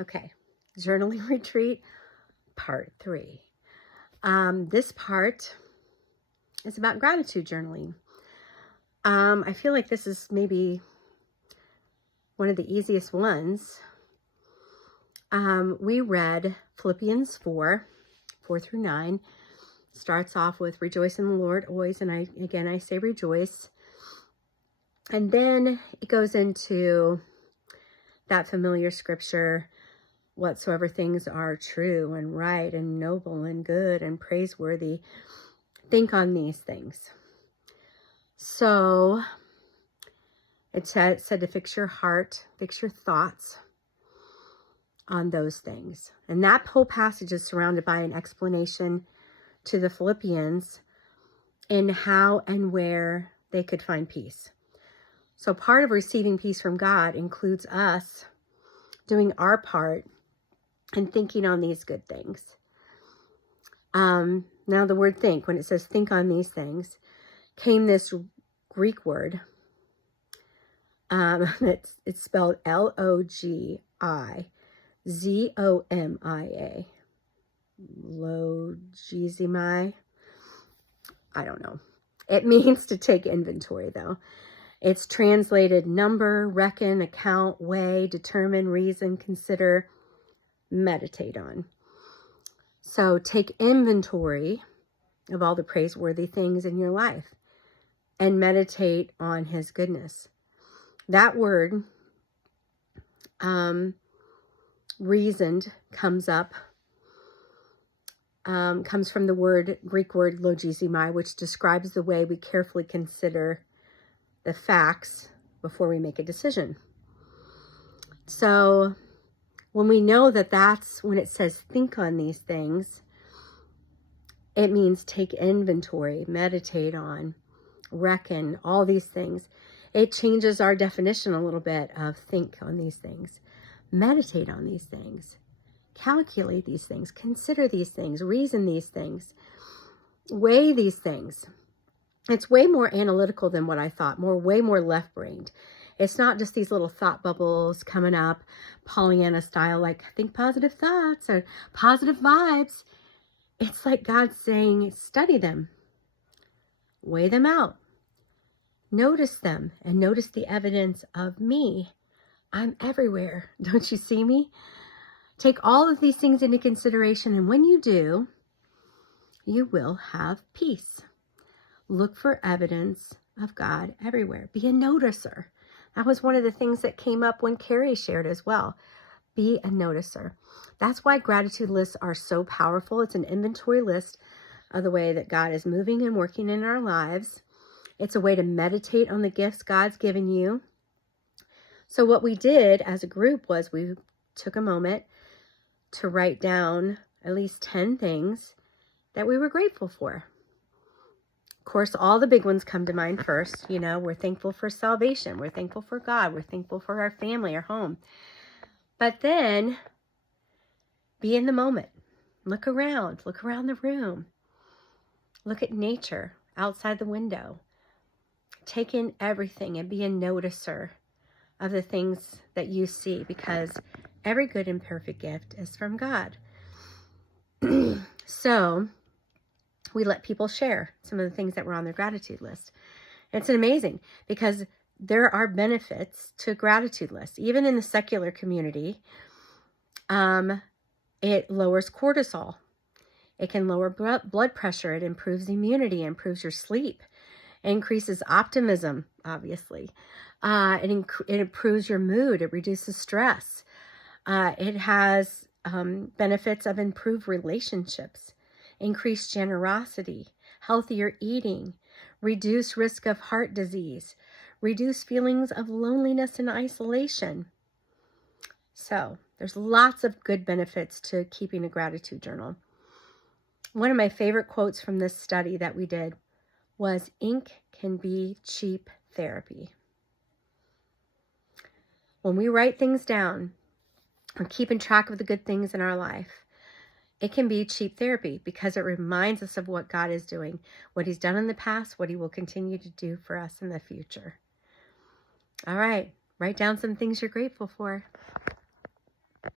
Okay, journaling retreat, part 3. This part is about gratitude journaling. I feel like this is maybe one of the easiest ones. We read Philippians 4:4-9. Starts off with rejoice in the Lord always, and I say rejoice. And then it goes into that familiar scripture, whatsoever things are true and right and noble and good and praiseworthy, think on these things. So it said to fix your heart, fix your thoughts on those things. And that whole passage is surrounded by an explanation to the Philippians in how and where they could find peace. So part of receiving peace from God includes us doing our part and thinking on these good things. Now the word think, when it says think on these things, came this Greek word. It's spelled Logizomia. Logizomai. I don't know. It means to take inventory, though. It's translated number, reckon, account, weigh, determine, reason, consider, meditate on. So take inventory of all the praiseworthy things in your life and meditate on his goodness. That word, reasoned, comes from the Greek word logizomai, which describes the way we carefully consider the facts before we make a decision. So when we know that's when it says think on these things, it means take inventory, meditate on, reckon, all these things. It changes our definition a little bit of think on these things, meditate on these things, calculate these things, consider these things, reason these things, weigh these things. It's way more analytical than what I thought, way more left-brained. It's not just these little thought bubbles coming up, Pollyanna style, like think positive thoughts or positive vibes. It's like God saying, study them, weigh them out, notice them, and notice the evidence of me. I'm everywhere. Don't you see me? Take all of these things into consideration, and when you do, you will have peace. Look for evidence of God everywhere. Be a noticer. That was one of the things that came up when Carrie shared as well. Be a noticer. That's why gratitude lists are so powerful. It's an inventory list of the way that God is moving and working in our lives. It's a way to meditate on the gifts God's given you. So what we did as a group was we took a moment to write down at least 10 things that we were grateful for. Of course, all the big ones come to mind first. You know, we're thankful for salvation. We're thankful for God. We're thankful for our family, our home. But then be in the moment. Look around the room. Look at nature outside the window. Take in everything and be a noticer of the things that you see, because every good and perfect gift is from God. So we let people share some of the things that were on their gratitude list. It's amazing because there are benefits to gratitude lists. Even in the secular community, it lowers cortisol. It can lower blood pressure. It improves immunity, improves your sleep. It increases optimism, obviously. It improves your mood. It reduces stress. It has benefits of improved relationships, increased generosity, healthier eating, reduced risk of heart disease, reduced feelings of loneliness and isolation. So there's lots of good benefits to keeping a gratitude journal. One of my favorite quotes from this study that we did was, "Ink can be cheap therapy." When we write things down, we're keeping track of the good things in our life. It can be cheap therapy because it reminds us of what God is doing, what he's done in the past, what he will continue to do for us in the future. All right, write down some things you're grateful for.